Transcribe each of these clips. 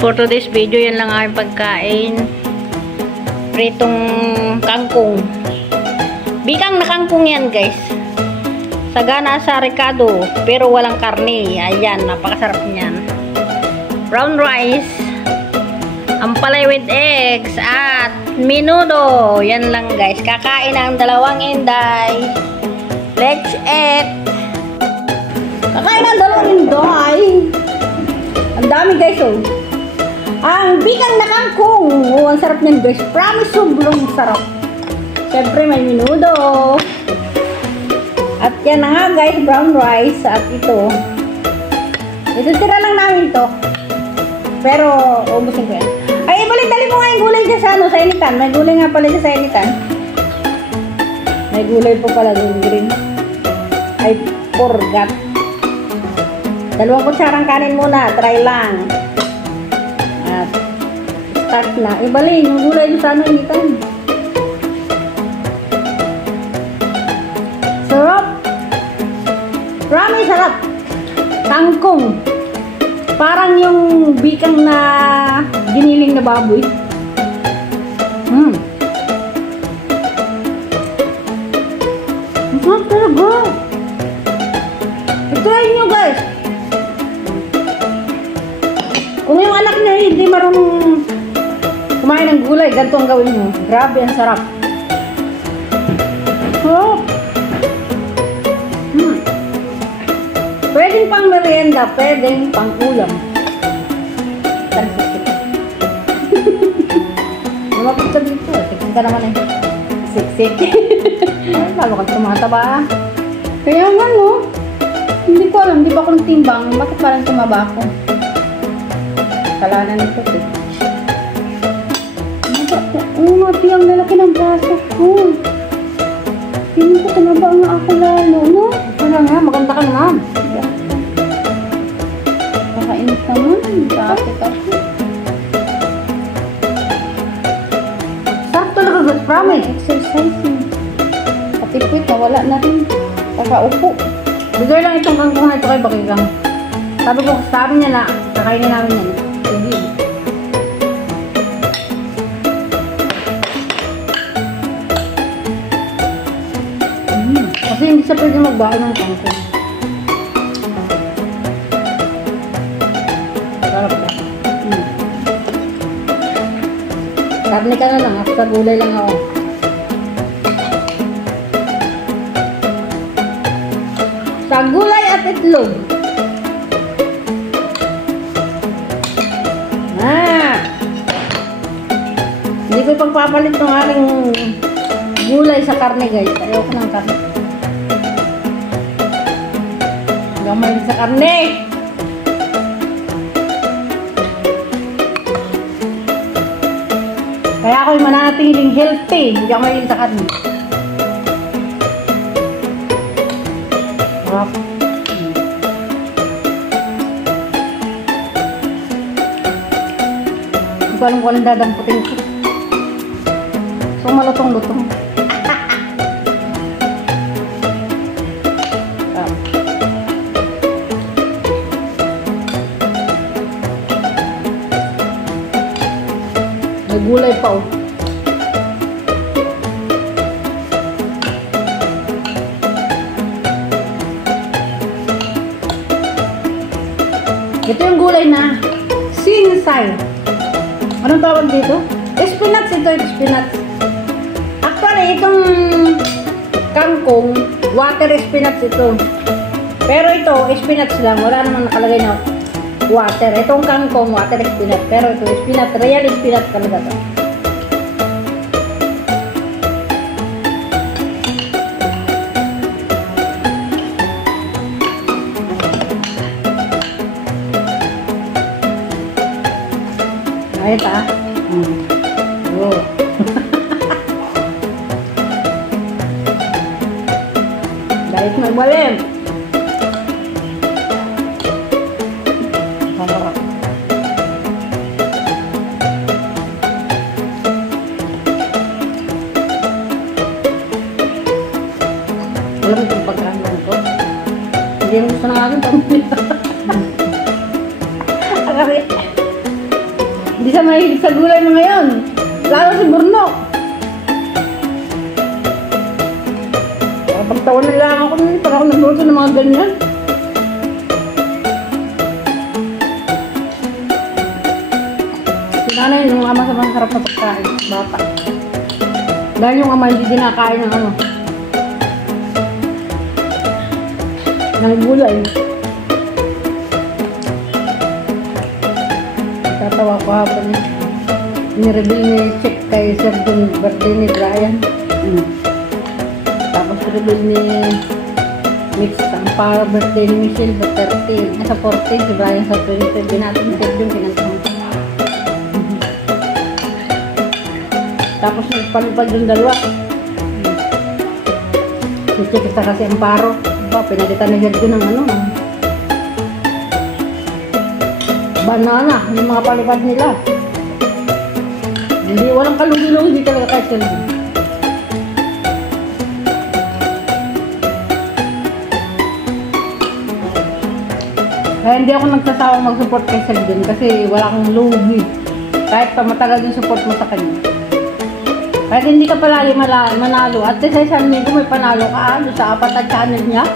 For today's video, yan lang ang pagkain. Pritong kangkong. Bikang na kangkong yan, guys. Sagana sa Ricardo, pero walang karne. Ayan, napakasarap niyan. Brown rice, ampalay with eggs, at menudo. Yan lang, guys. Kakain ang dalawang inday. Let's eat. Kakain ang dalawang inday. Ang dami, guys, oh. Ang bikang na kangkong. Oh, ang sarap niyan, guys. Promise, sobrang sarap. Siyempre, may menudo. At yan na nga, guys, brown rice. At ito. Ito, tira lang namin to. Pero, ubusin ko yan. Ay, ibalik-dali mo nga yung gulay dyan sa, sa initan. May gulay nga pala dyan sa initan. May gulay po pala dyan, green. I forgot. 2 kutsarang kanin muna. Try lang. At, start na. Ibalik yung gulay dyan sa initan. Sarap. Marami sarap. Kangkong. Parang yung bikang na giniling na baboy. Ang sarap talaga. I-try nyo, guys. Kung yung anak niya hindi marunong kumain ng gulay, ganito ang gawin mo. Grabe, ang sarap. Oh. Pwedeng pang merienda, pwedeng pang ulam. Tansik-sik. Lumapit ka dito. Siksik ka naman eh. Siksik. Ay, lalo kang tumataba. Kaya nga, no? Hindi ko alam, di ba akong timbang? Bakit parang tumaba ako? Kalanan nito, eh. Mati ang lalaki ng braso ko. Hindi ko tumaba nga ako lalo, no? Ano nga, maganda ka naman. Kakainit naman. Bakit ako? Sakto talaga, guys. Promise. Exercising. Katipit, nawala na rin. Kakaupo. Bigay lang itong kangkong na ito kay Bakikang. Sabi niya na, kakainin namin yan. Sige. Kasi hindi siya pwede magbahay ng kangkong. Sarap na. Karne ka na lang. Sa gulay lang ako. Sa gulay at itlog. Hindi ko pagpapalit ng aking gulay sa karne, guys. Ayoko ng karne. Gamay sa karne. Kaya ako'y mananatiling healthy. Hindi ako mahilig sa karne. Sarap. Hindi ko alam kung anong dadamputin ko. So, malutong-lutong. May gulay pa, oh. Ito yung gulay na sinsay. Anong tawag dito? Spinach ito, spinach. Actually, itong kangkong, water spinach ito. Pero ito, spinach lang. Wala naman nakalagay na water. Itong kangkong, water spinach. Pero ito, spinach, real spinach talaga ito. Ayun ta. Oh. Dahil magbalim. Alam mo itong pagkarang na ito? Hindi mo gusto ng aking pamilya. Agari. Hindi siya mahilig sa gulay mo ngayon. Lalo si Burnok. Pagtawan na lang ako nun, pag ako nagluto ng mga ganyan. Si nanay, yung ama sa mga sarap na pagkain, bata. Dahil yung ama hindi dinakain ng ano, ng gulay. Tatawa ko hapon ni-reveal ni Check kay Sir John birthday ni Brian. Tapos reveal ni Mix ang para birthday ni Michelle sa 30. Nasa 40, si Brian sa 20. Di natin Sir John kinantang. Tapos nagpalipad yung dalawa. Si Check isa kasi ang paro. Pinalitan ni Sir John ng ano, banana, yung mga palipad nila. Hindi, walang kalugilong, hindi talaga kahit kalugilong. Kaya hindi ako nagsasawang mag-support kay Sheldon kasi wala akong lugi. Kahit pa matagal yung support mo sa kanya. Kahit hindi ka palagi manalo. At sa isang linggo may panalo ka sa 4 na channel niya.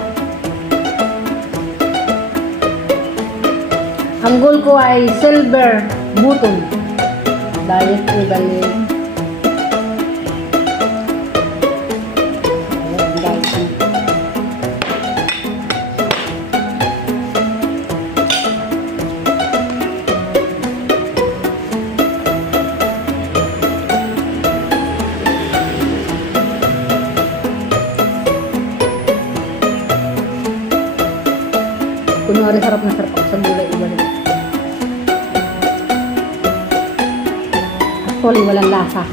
Ang goal ko ay silver button. Diet evaluation. Kunwari sarap na sarap ako sa gulay iba. Actually, walang lasa.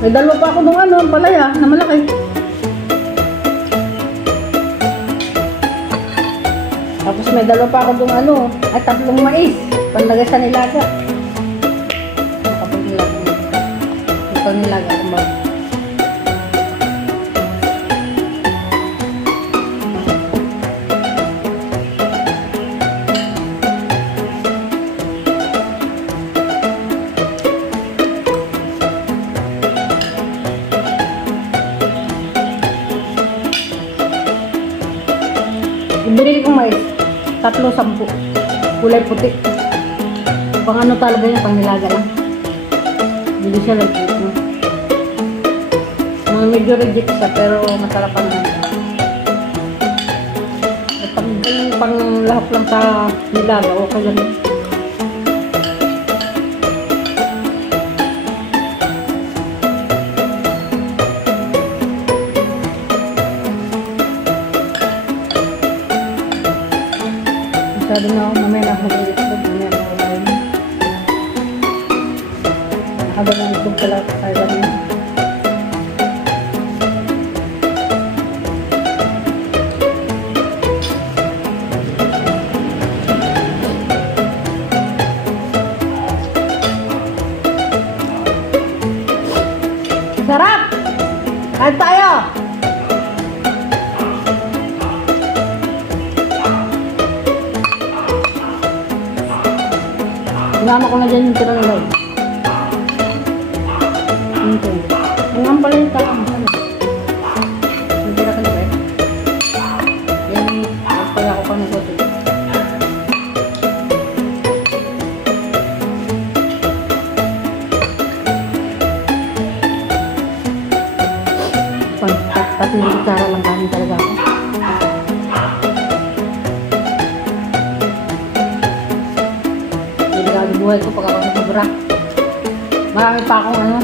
May dalawa pa ako nung ano, palaya, na malaki. Tapos may dalawa pa ako nung ano, ay 3 mais. Panlagay sa nilaga. Kapag nilaga. Ito nilaga kung ba. Binili kong mais, 3-10. Kulay puti. Pang ano talaga yun, pang nilaga lang. Hindi siya lagkit. Medyo reject siya, pero masarap pa naman. Pang lahap lang sa nilaga, okay lang. Sabi na ako, mamaya na ako mag-iitlog, mamaya na ako mag-iitlog. Nakaba ng itlog pala, kaya ganun. Sarap! Kain tayo! Sinama ko na dyan yung tira nila. Okay. Ang pala yung tara. Yung tira ka nila. Yan, pala ako pang nagotid. Tapos yung tara lang kanin talaga ako. Buhay ko pag ako sa sobra. Marami pa akong ano,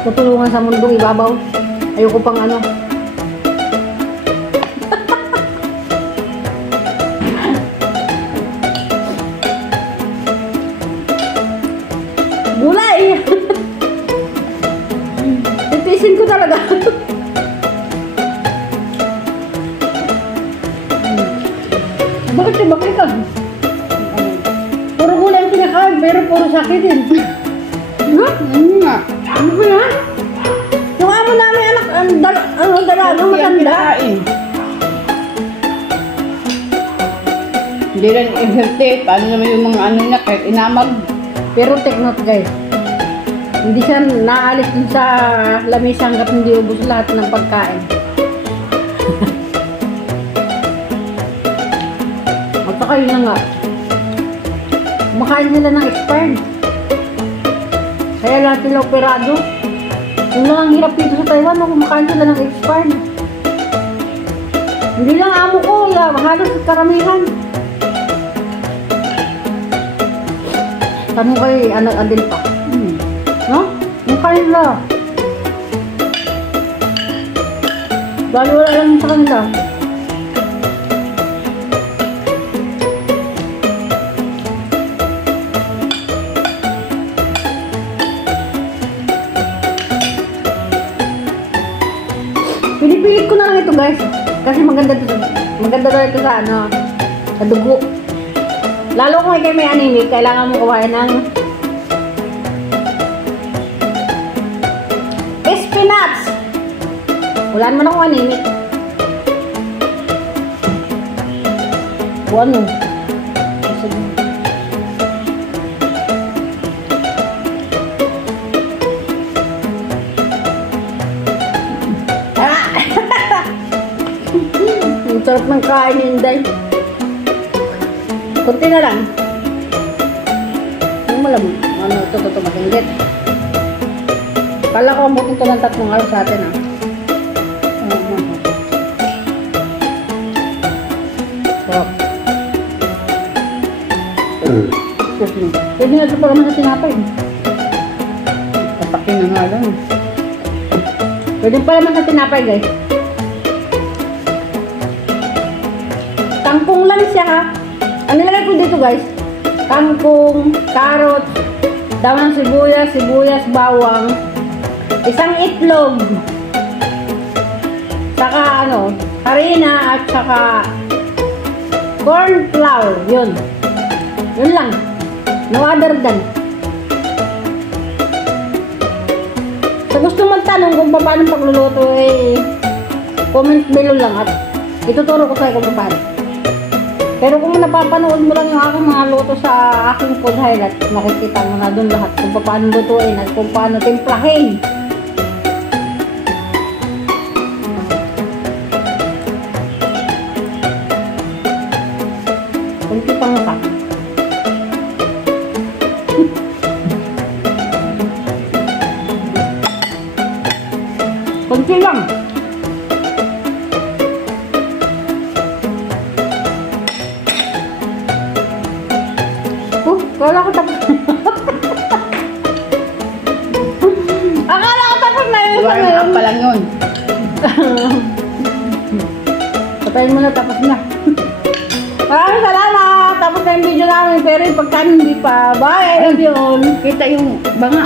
tutulungan sa mundong ibabaw. Ayoko pang ano. Bakit siya bakit ka? Puro gulay ang kinakain, pero puro sakit din. Ha? Ano nga? Ano ba yan? Yung amo namin anak, dalalo matanda. Hindi rin i-healthy. Paano naman yung mga ano niya, kahit inamag. Pero take note guys. Hindi siya naalis dun sa lamesa hanggat hindi ubos lahat ng pagkain. At saka yun na nga. Kumakain sila ng expired. Kaya lahat sila operado. Yun lang ang hirap dito sa Taiwan, no? Kumakain sila ng expired. Hindi lang amo ko, halos karamihan. Tanong kay anak Adel pa. No? Yung kain lang. Bali wala lang sa kanila. Pinipilit ko na lang ito guys. Kasi maganda daw ito sa ano, sa dugo. Lalo kung kayo may anemic, kailangan mo kumain ng spinach. Wala naman akong anemic. O ano? Ang sarap ng kain ni Inday. Kunti na lang. Yung malam, ano, ito matinggit. Kala ko amutin ito ng 3 araw sa atin, ah. Sarap. Excuse me. Pwede na ito pa naman sa tinapay. Tapakin na nga lang. Pwede pa naman sa tinapay, guys. Kangkong lang siya, ha. Ang nilagay ko dito guys, kangkong, carrot, daon ng sibuyas, bawang, isang itlog, saka ano, harina at saka corn flour, yun lang, no other than. Sa gusto magtanong kung paano pagluluto, comment below lang at ituturo ko sa'yo kung paano. Pero kung napapanood mo lang yung aking mga luto sa aking food highlight, makikita mo na doon lahat kung paano lutuin at kung paano timplahin. Kunti pang ka. Kunti lang. Akala ko tapos na yun. Warm up pa lang yun. Patayin mo na, tapos na. Maraming salamat. Tapos na yung video namin. Pero yung pagkain hindi pa. Bye. I love you all. Kita yung banga.